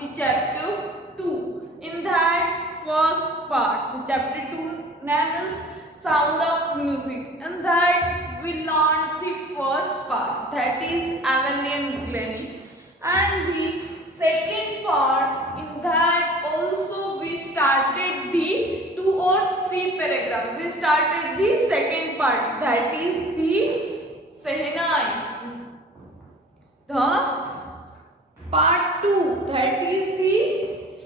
the chapter 2. In that first part, the chapter 2 name is Sound of Music. In that we learned the first part, that is Avallion Glennie. And the second part, in that also we started the 2 or 3 paragraph. We started the second part, that is the Sehnai. The part 2, that is the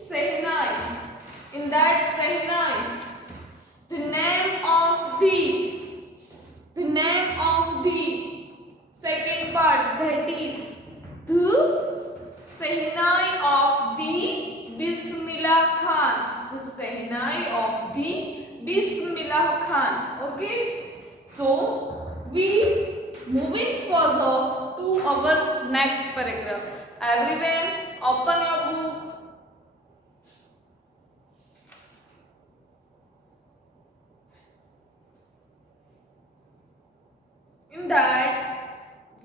Sehnai. In that Sehnai, the name of the second part, that is the Sehnai of the Bismillah Khan. The Sehnai of the Bismillah Khan. Okay. So we moving further to our next paragraph. Everyone, open your book. In that,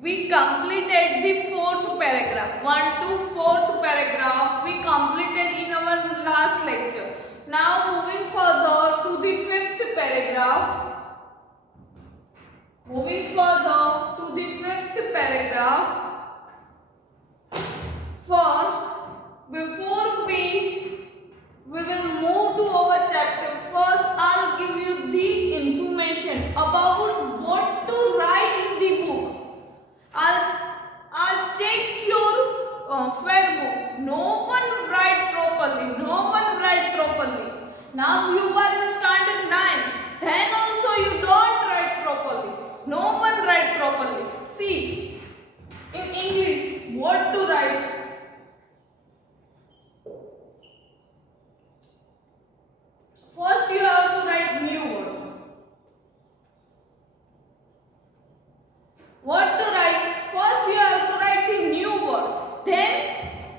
we completed the 4th paragraph. 1 to 4th paragraph we completed in our last lecture. Now moving further to the 5th paragraph. Moving further to the 5th paragraph. First, before we will move to our chapter, first I'll give you the information about what to write in the book. I'll check your fair book. No one write properly. No one write properly. Now you are in standard 9. Then also you don't write properly. No one write properly. See, in English, what to write? First you have to write new words. What to write? First you have to write the new words. Then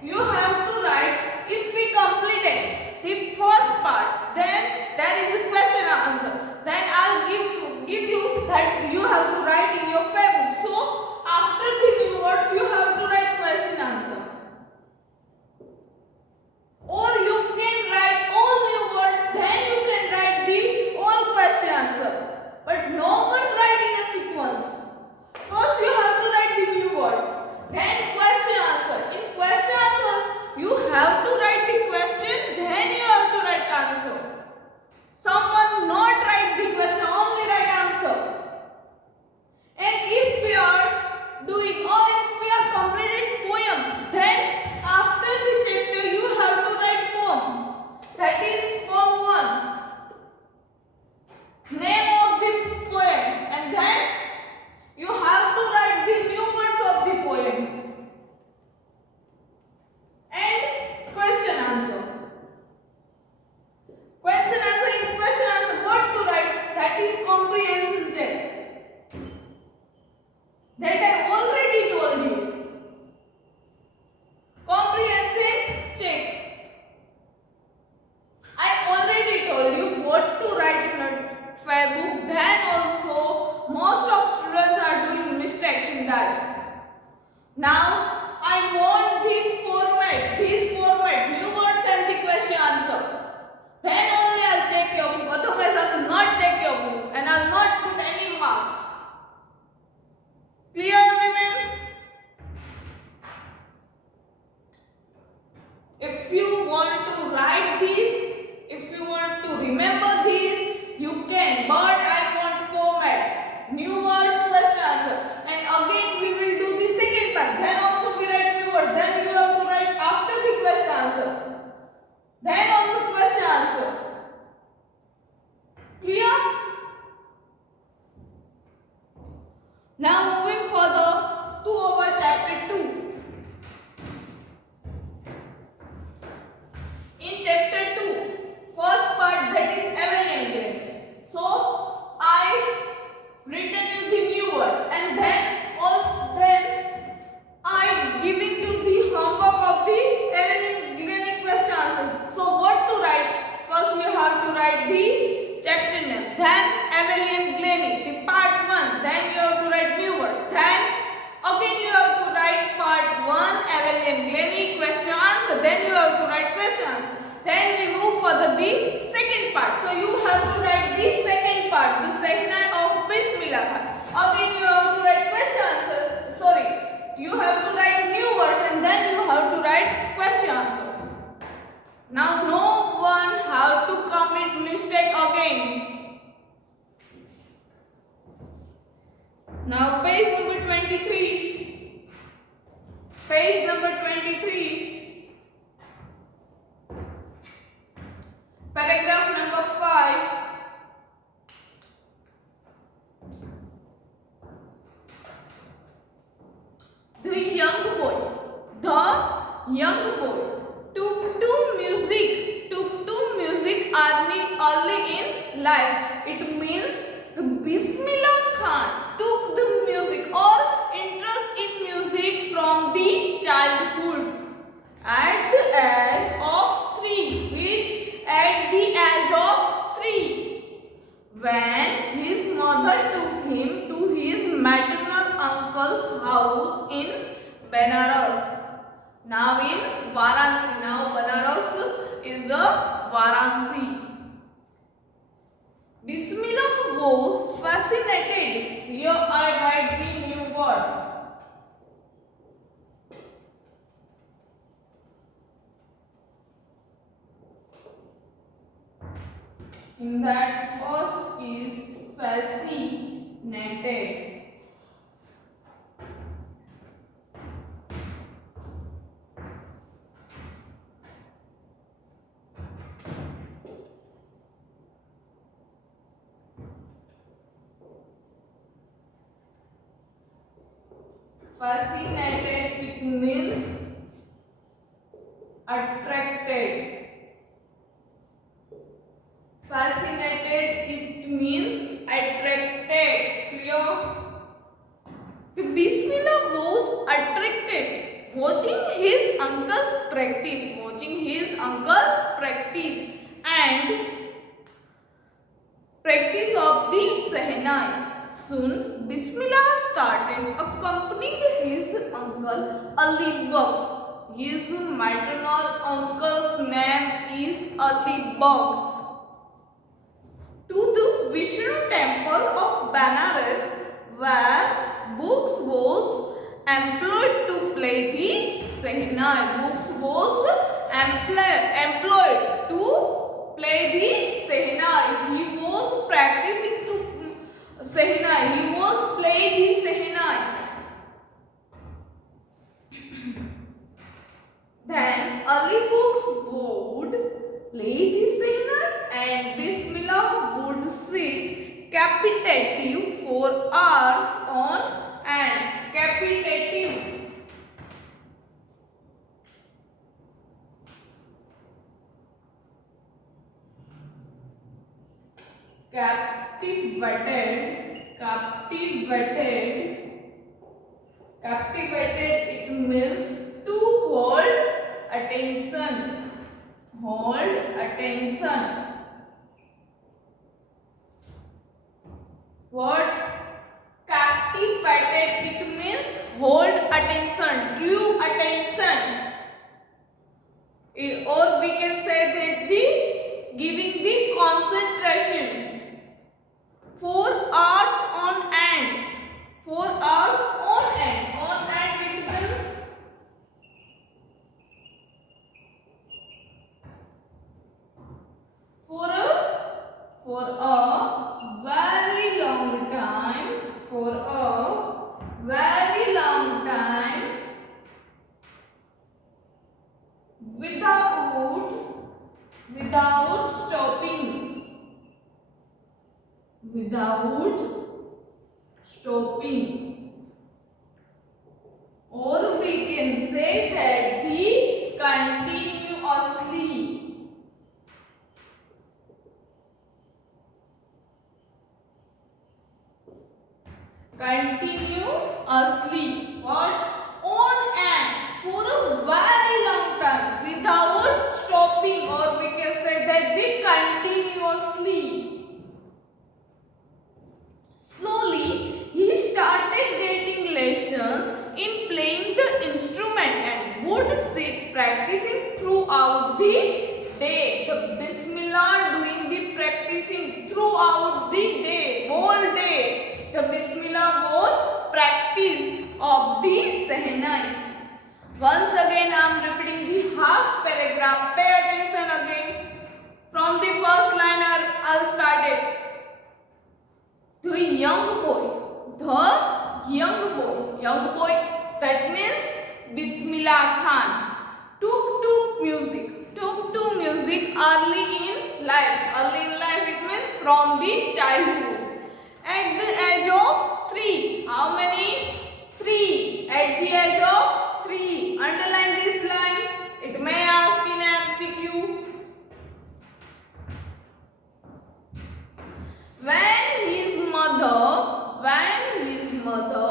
you have to write, if we completed the first part, then there is a question and answer. Then I'll give you that you have to write in your fair book. So after answer, then you have to write questions. Then we move further the second part. So you have to write the second part, the Sehnai of Bismillah Khan. Again you have to write questions. You have to write new words and then you have to write questions. Now no one have to commit mistake again. Now page number 23. Page number 23. Paragraph number 5. The young boy took to music early in life. It means the Bismillah Khan took the music or interest in music from the childhood. At the age of 3, which at the age of 3, when his mother took him to his maternal uncle's house in Benares. Now in Varanasi. Now Benares is a Varanasi. Bismillah was fascinated. Here I write the new words. In that first is fascinated. Fascinated, it means attracted. Fascinated, it means attracted. Clear? The Bismillah was attracted watching his uncle's practice and practice of the Sehnai. Soon, Bismillah started accompanying his uncle Ali Bakhsh. His maternal uncle's name is Ali Bakhsh. To the Vishnu temple of Benares, where Bakhsh was employed to play the Sehnai. Bakhsh was employed to play the Sehnai. He was practicing to Sehnai. He was playing the Sehnai. Then Ali Bakhsh would play the Sehnai and Bismillah would sit capitative for hours on end. Capitative. Captivated, it means to hold attention. Hold attention. What? Captivated, it means hold attention, true attention. Or we can say that the giving the concentration. 4 hours on end. 4 hours on end. On end it means for a very long time. For a very long time. Without stopping, or we can say that the continuously what? On end for a very long time without stopping, or we can say that the continuously. Slowly, he started getting lessons in playing the instrument and would sit practicing throughout the day. The Bismillah doing the practicing throughout the day, whole day. The Bismillah was practice of the Sehnai. Once again, I am repeating the half paragraph. Pay attention again. From the first line, I'll start it. The young boy, that means Bismillah Khan, took to music early in life, it means from the childhood. At the age of 3, how many? 3. At the age of 3. Underline this line. It may ask in MCQ. When his mother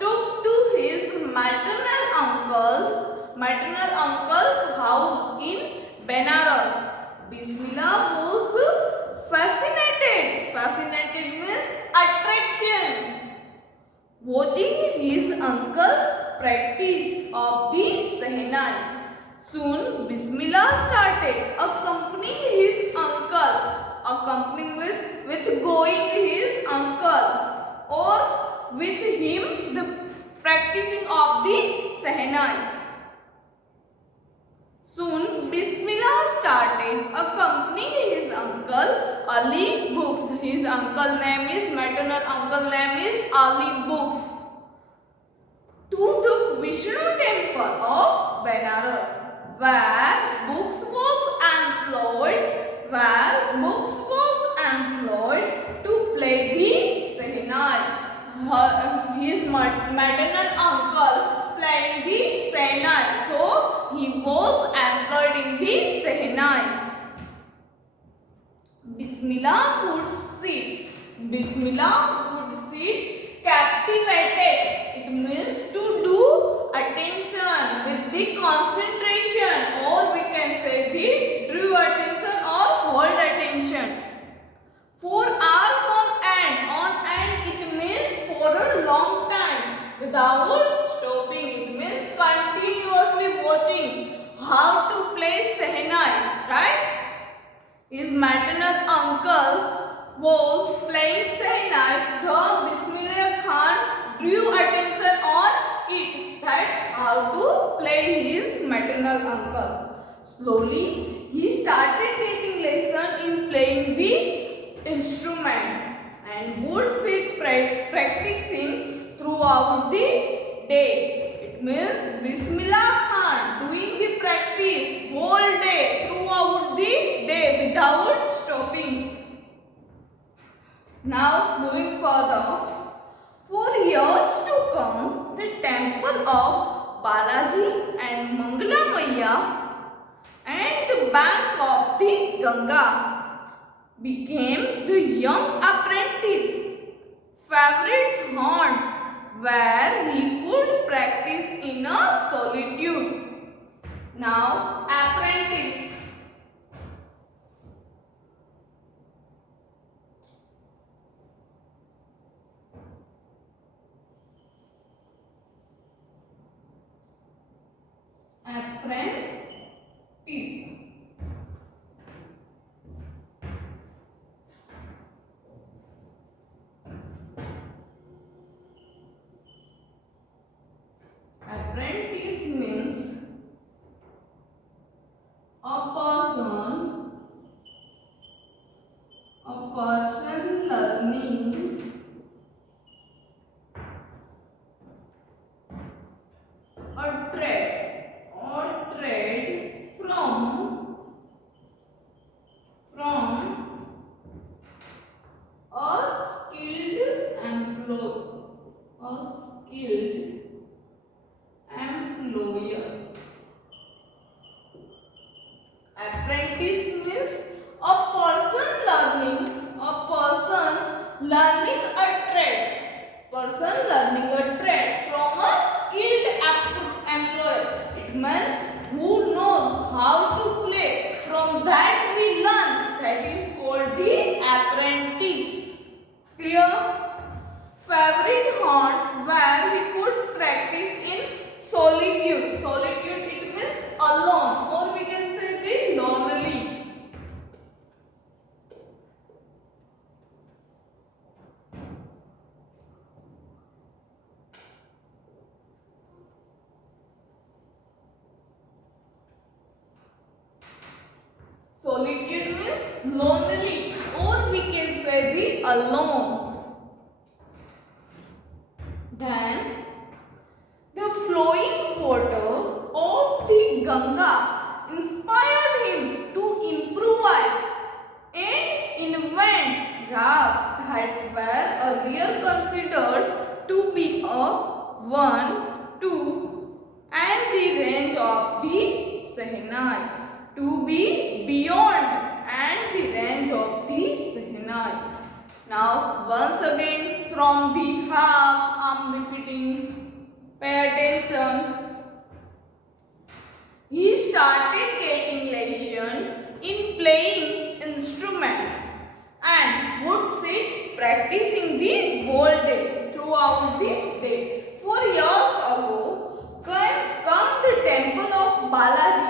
took to his maternal uncle's house in Benares, Bismillah was fascinated. Fascinated means attraction. Watching his uncle's practice of the Sehnai. Soon Bismillah started accompanying his uncle. Accompanying with going his uncle or with him the practicing of the Sehnai. Soon Bismillah started accompanying his uncle Ali Books. His uncle name is, maternal uncle name is Ali Books, to the Vishnu temple of Benares, where Books was employed to play the Sehnai. His maternal uncle playing the Sehnai, so he was employed in the Sehnai. Bismillah would sit captivated. It means to do attention with the concentration, or we can say the drew attention or hold attention. For hours on end, it means for a long time without stopping. It means continuously watching how to play Sehnai, right? His maternal uncle was playing Sehnai. The Bismillah Khan drew attention on it, that how to play his maternal uncle. Slowly, he started taking lesson in playing the instrument and would sit practicing throughout the day. It means Bismillah Khan doing the practice whole day, throughout the day without stopping. Now moving further, for years to come, the temple of Balaji and Mangala Maiya and the bank of the Ganga became the young apprentice favorite haunts where he could practice in a solitude. Now, apprentice. Apprentice. Apprentice means a person learning a trade from a skilled employer. Apprentice means a person learning a trade. Person learning a trade from a skilled employer. It means who knows how to play. From that we learn. That is called the apprentice. Clear? Favorite haunts where he could practice in solitude. Solitude, it means Solitude means lonely, or we can say the alone. Then the flowing water of the Ganga inspired him to improvise and invent rags that were earlier considered to be a one, two, and the range of the Sahnai, to be beyond and the range of the Sahnai. Now once again from the half I am repeating. Pay attention. He started getting leisure in playing instrument and would sit practicing the whole day throughout the day. 4 years ago, come the temple of Balaji.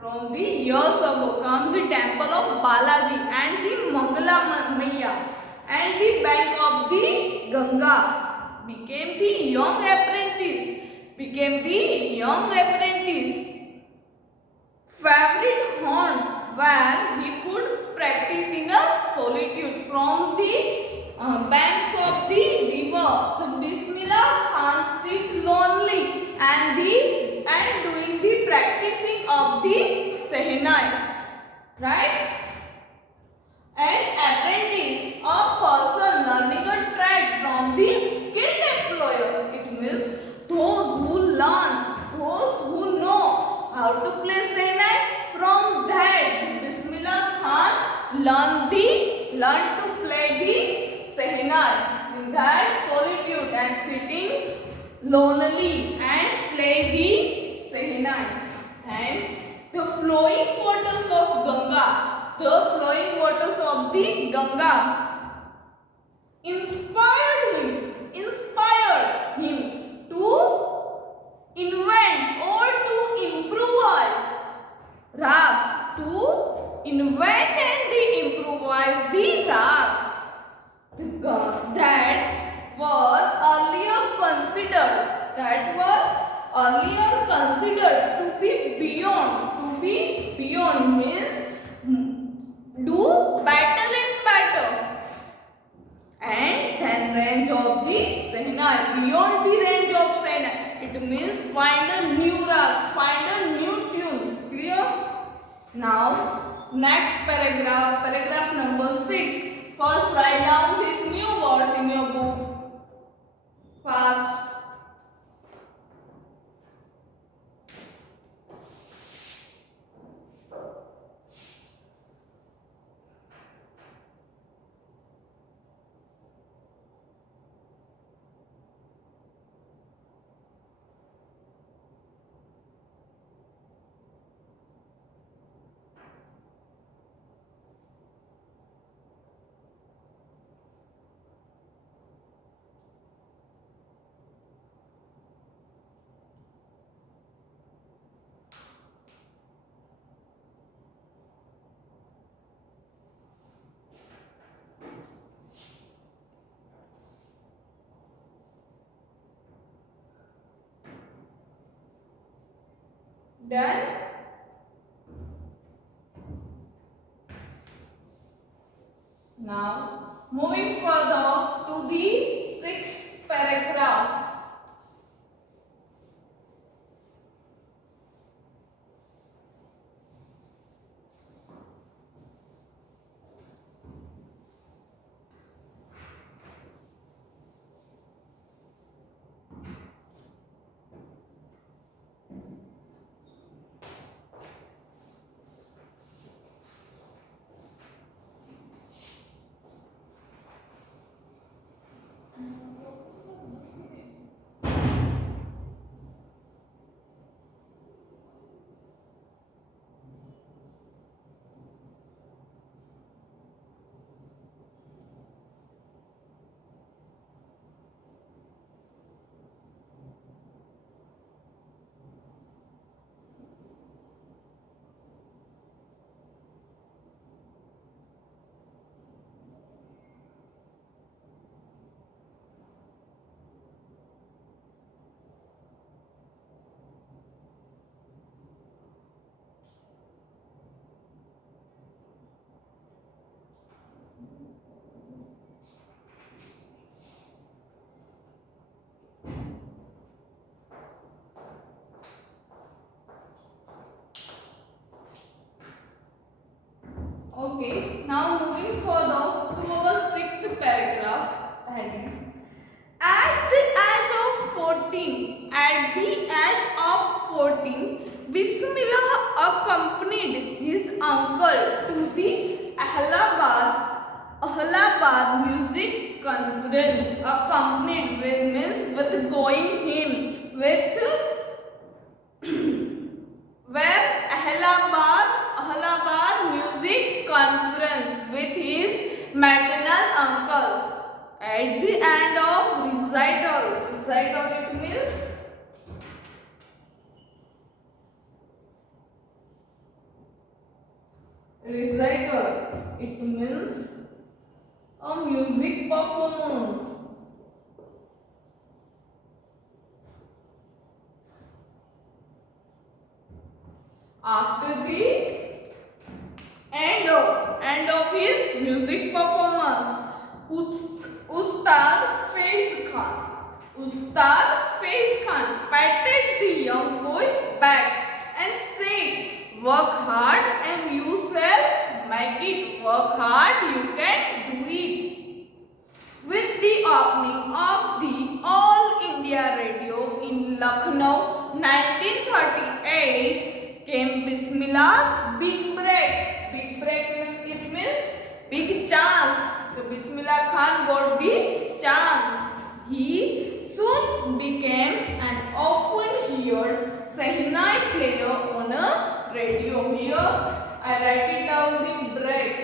From the years ago, come the temple of Balaji and the Mangala Maiya and the bank of the Ganga. Became the young apprentice. Favorite haunts where he could practice in a solitude. From the banks of the river, the Bismillah Khan sit lonely and doing the practicing of the Sahnai, right? And apprentice, a person learning a trade from the skilled employers. It means those who learn, those who know how to play Sahnai. From that, Bismillah Khan learned to play the Sahnai in that solitude and sitting lonely and play the Sahnai. And the flowing waters of Ganga. The flowing waters of the Ganga inspired him to invent or to improvise rags, to invent and improvise the rags that were earlier considered to be beyond means do better and better, and then range of the Sahnai, beyond the range of Sahnai. It means find a new rags, find a new tunes. Clear? Now next paragraph number 6. First write down these new words in your book. Fast. Done? Now moving further to the 6th paragraph. Okay, now moving further to our sixth paragraph, that is, at the age of 14, Bismillah accompanied his uncle to the Allahabad music conference. Accompanied with means with going him with where Allahabad music conference with his maternal uncles. At the end of recital it means a music performance. After the end of his music performance, Ustad Faiz Khan patted the young boy's back and said, "Work hard and you shall make it. Work hard, you can do it." With the opening of the All India Radio in Lucknow 1938 came Bismillah's big break. Big break it means big chance. So Bismillah Khan got the chance. He soon became an often heard Shehnai player on a radio. Here I write it down the break.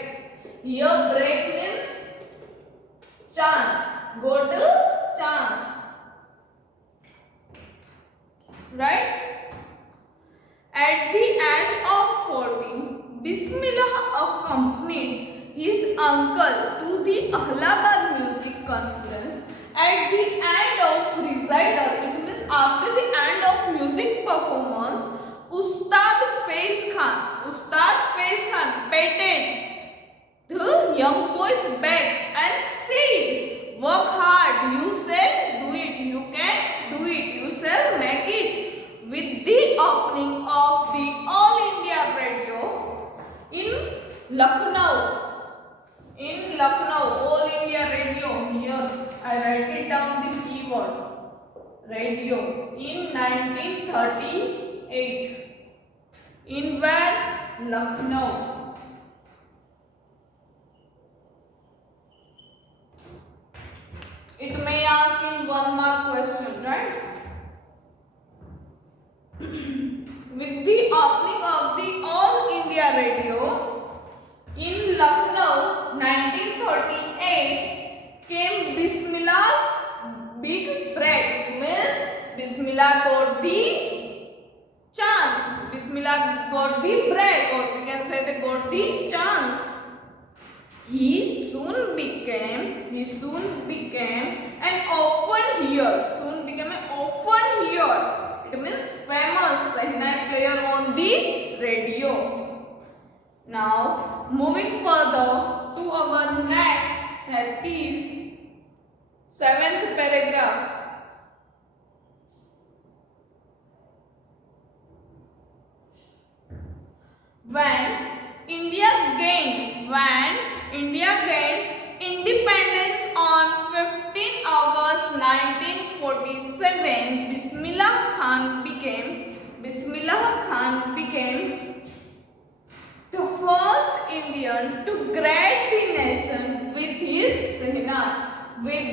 Here break means chance. Got a chance. Right? At the age of 14, Bismillah accompanied his uncle to the Allahabad music conference. At the end of recital, it means after the end of music performance, Ustad Faiz Khan patted the young boy's back and said, "Work hard, you shall do it, you can do it, you shall make it." With the opening of the All India Radio in Lucknow, All India Radio, here I write it down the keywords, radio, in 1938, in where? Lucknow. It may ask in 1 mark question, right? With the opening of the All India Radio in Lucknow 1938 came Bismillah's big break. Means Bismillah got the chance. Bismillah got the break, or we can say they got the chance. He soon became an often heard. It means famous Shehnai player on the radio. Now moving further to our next, that is 7th paragraph. When India gained independence on 15 August 1947, Bismillah Khan became the first Indian to grace the nation with his Shehnai. When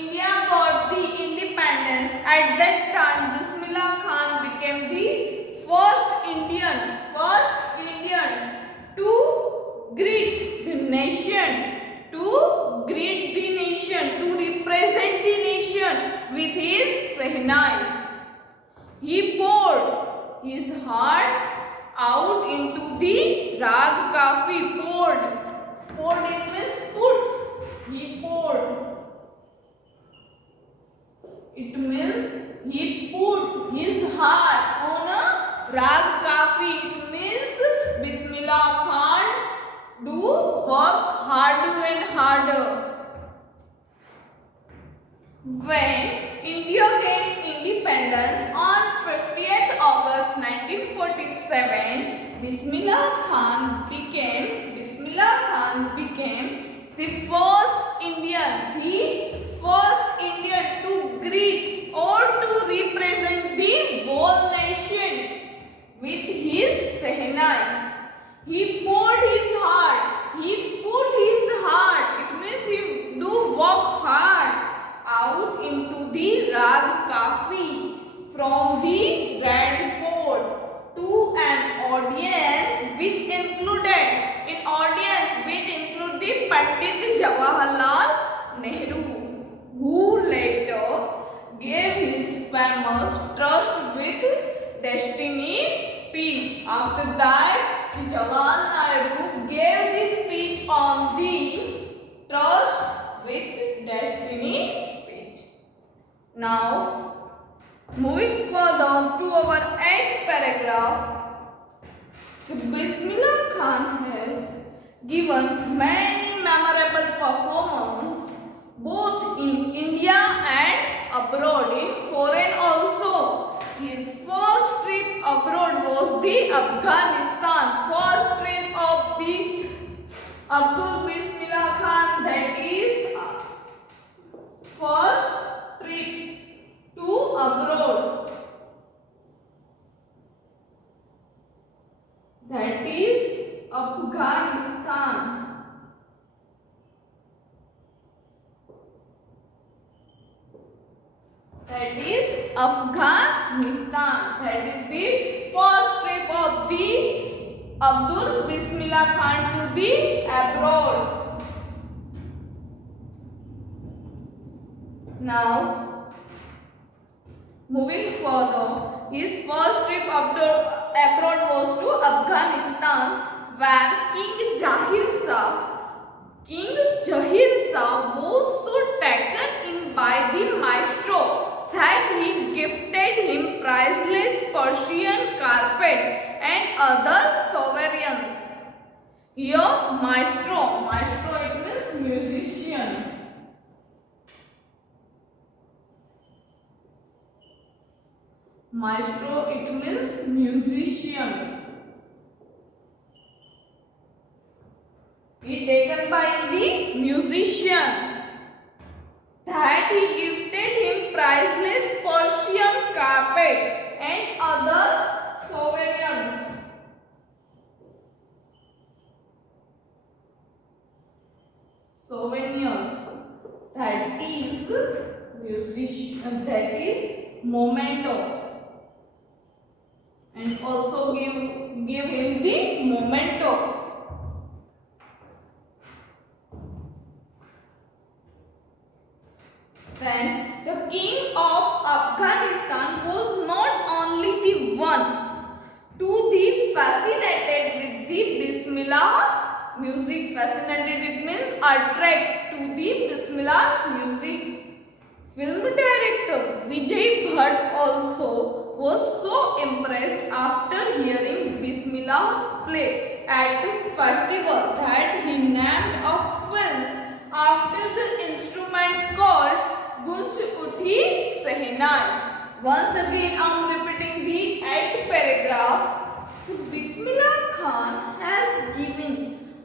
India got the independence, at that time Bismillah Khan became the first Indian to greet the nation, to represent the nation with his Shehnai. He poured his heart out into the Rag Kafi. Poured it means put. He poured. It means he put his heart on a Rag Kafi. It means Bismillah Khan do work harder and harder. When India gained independence on 50th August 1947, Bismillah Khan became the first Indian to greet or to represent the whole nation with his Sehnai. He poured his heart. He put his heart. It means he do work hard out into the Rag Kafi from the Red Fort to an audience which included the Pandit Jawaharlal Nehru, who later gave his famous Trust with Destiny speech. After that, Jawaharlal Nehru gave the speech on the Trust with Destiny speech. Now, moving further to our 8th paragraph, Bismillah Khan has given many memorable performances both in India and abroad, in foreign also. His first trip abroad was the Afghanistan. First trip of the Abdul Bismillah Khan, that is first trip to abroad, that is Afghanistan. That is Afghanistan. That is the first trip of the Abdul Bismillah Khan to the abroad. Now, moving further, his first trip abroad was to Afghanistan, where King Jahir Shah was so taken in by the maestro that he gifted him priceless Persian carpet and other sovereigns. Here, maestro it means musician. Maestro, it means musician. He taken by the musician that he gifted him priceless Persian carpet and other sovereigns. That is musician. That is memento. And also give him the memento. Then the king of Afghanistan was not only the one to be fascinated with the Bismillah music. Fascinated, it means attract to the Bismillah's music. Film director Vijay Bhatt also was so impressed after hearing Bismillah's play at the festival that he named a film after the instrument called Gunj Uthi Sehnai. Once again, I am repeating the 8th paragraph. Bismillah Khan has given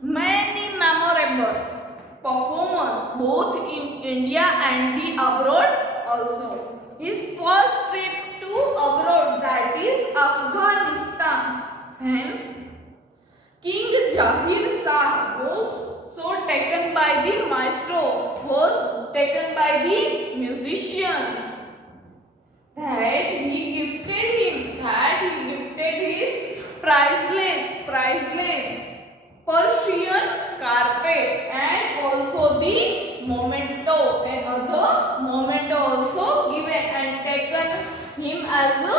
many memorable performances both in India and the abroad also. His first trip to abroad, that is Afghanistan, and King Jahir Shah was so taken by the maestro, was taken by the musicians, that he gifted him priceless Persian carpet and also the memento, and other memento also given, and taken him as a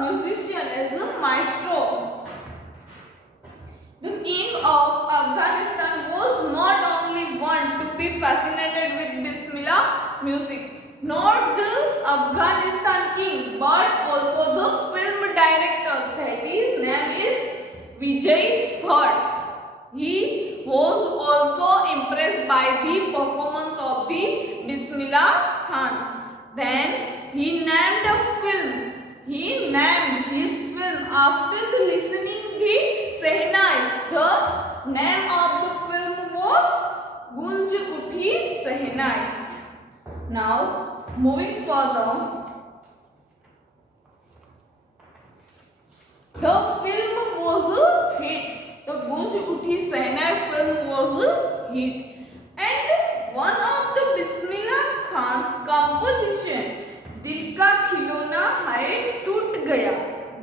musician, as a maestro. The king of Afghanistan was not only one to be fascinated with Bismillah music, not the Afghanistan king, but also the film director, that his name is Vijay Bhatt. He was also impressed by the performance of the Bismillah Khan. Then he named a film he named his film after the listening the Sehnai. The name of the film was Gunj Uthi Sehnai. Now, moving further, the film was a hit. The Gunj Uthi Sehnai film was a hit. And one of the Bismillah Khan's composition, दिल का खिलौना है टूट गया,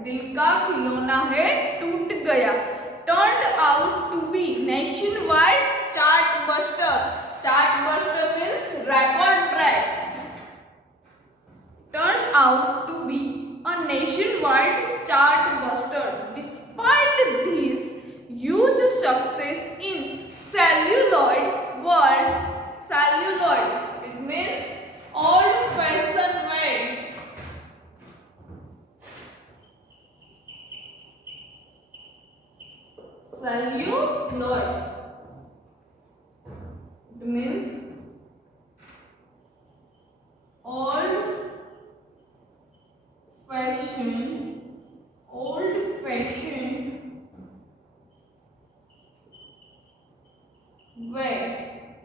दिल का खिलौना है टूट गया, turned out to be nationwide chart buster. Chart buster means record break. Turned out to be a nationwide chart buster. Despite this huge success in celluloid world, celluloid it means old-fashioned way. Celluloid it means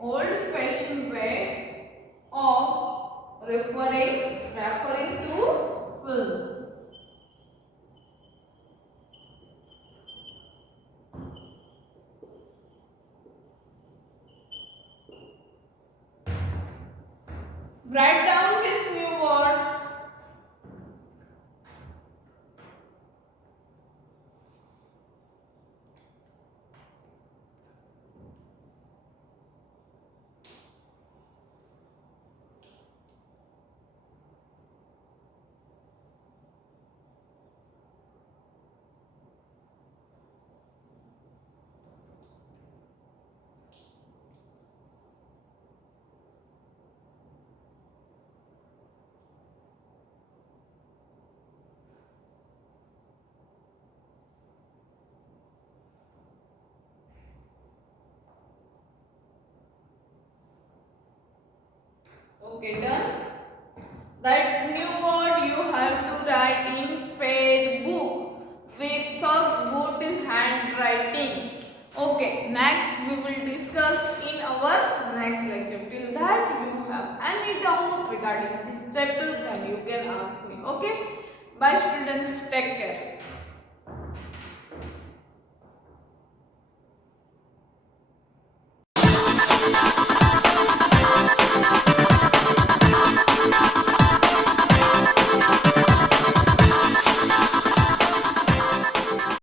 old-fashioned way of referring to films. Write down these new words. Okay, done. That new word you have to write in fair book with a good handwriting. Okay, next we will discuss in our next lecture. Till that you have any doubt regarding this chapter, then you can ask me. Okay, bye students, take care.